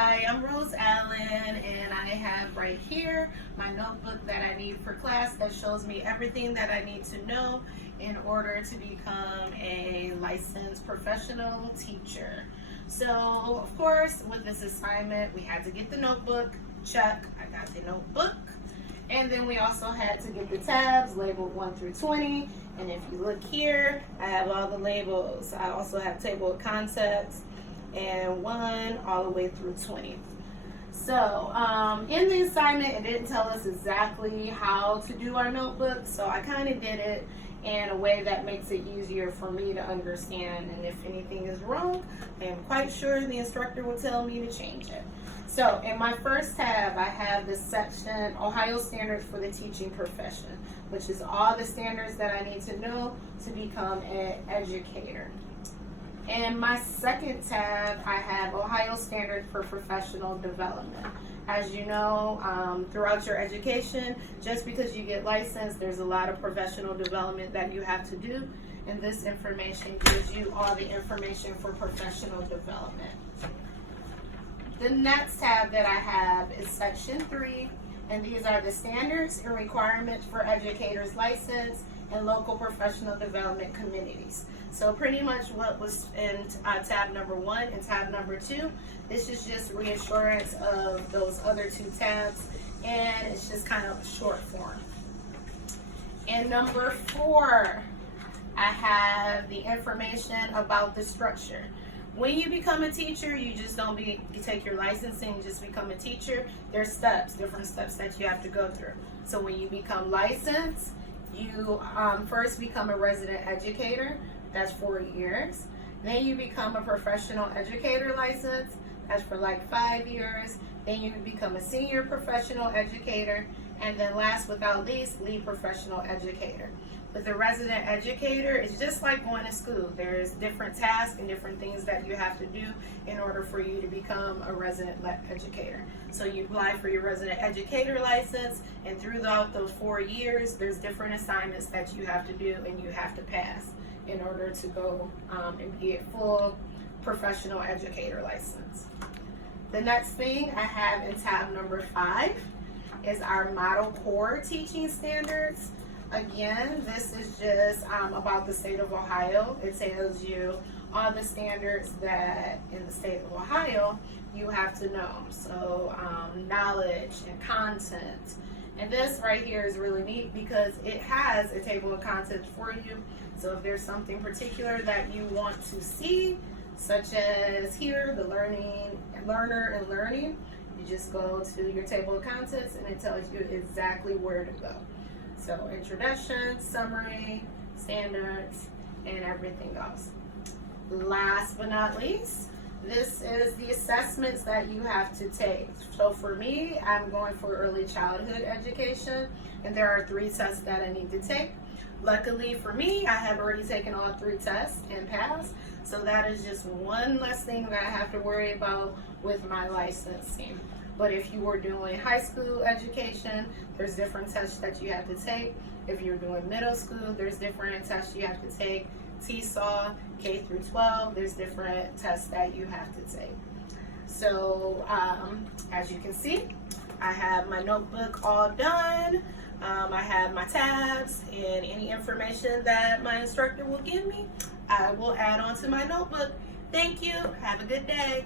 Hi, I'm Rose Allen, and I have right here my notebook that I need for class that shows me everything that I need to know in order to become a licensed professional teacher. So, of course, with this assignment, we had to get the notebook. Check, I got the notebook. And then we also had to get the tabs labeled 1 through 20. And if you look here, I have all the labels. I also have table of contents and 1 all the way through 20. So in the assignment, it didn't tell us exactly how to do our notebook, so I kind of did it in a way that makes it easier for me to understand, and if anything is wrong, I am quite sure the instructor will tell me to change it. So in my first tab, I have this section, Ohio Standards for the Teaching Profession, which is all the standards that I need to know to become an educator. In my second tab, I have Ohio Standards for Professional Development. As you know, throughout your education, just because you get licensed, there's a lot of professional development that you have to do, and this information gives you all the information for professional development. The next tab that I have is Section 3, and these are the standards and requirements for educators licensed and local professional development communities. So pretty much what was in tab number 1 and tab number 2, this is just reassurance of those other 2 tabs, and it's just kind of short form. In number 4, I have the information about the structure. When you become a teacher, you just don't you take your licensing and just become a teacher. There's steps, different steps that you have to go through. So when you become licensed, you first become a resident educator. That's 4 years. Then you become a professional educator license. That's for like 5 years. Then you become a senior professional educator. And then last but not least, lead professional educator. With a resident educator, it's just like going to school. There's different tasks and different things that you have to do in order for you to become a resident educator. So you apply for your resident educator license, and throughout those 4 years, there's different assignments that you have to do and you have to pass in order to go and be a full professional educator license. The next thing I have in tab number 5 is our Model Core Teaching Standards. Again, this is just about the state of Ohio. It tells you all the standards that in the state of Ohio you have to know. So knowledge and content. And this right here is really neat because it has a table of contents for you. So if there's something particular that you want to see, such as here, the learner and learning, you just go to your table of contents and it tells you exactly where to go. So introduction, summary, standards, and everything else. Last but not least, this is the assessments that you have to take. So for me, I'm going for early childhood education, and there are 3 tests that I need to take. Luckily for me, I have already taken all 3 tests and passed, so that is just one less thing that I have to worry about with my licensing. But if you were doing high school education, there's different tests that you have to take. If you're doing middle school, there's different tests you have to take. TESOL, K through 12, there's different tests that you have to take. So as you can see, I have my notebook all done. I have my tabs, and any information that my instructor will give me, I will add on to my notebook. Thank you. Have a good day.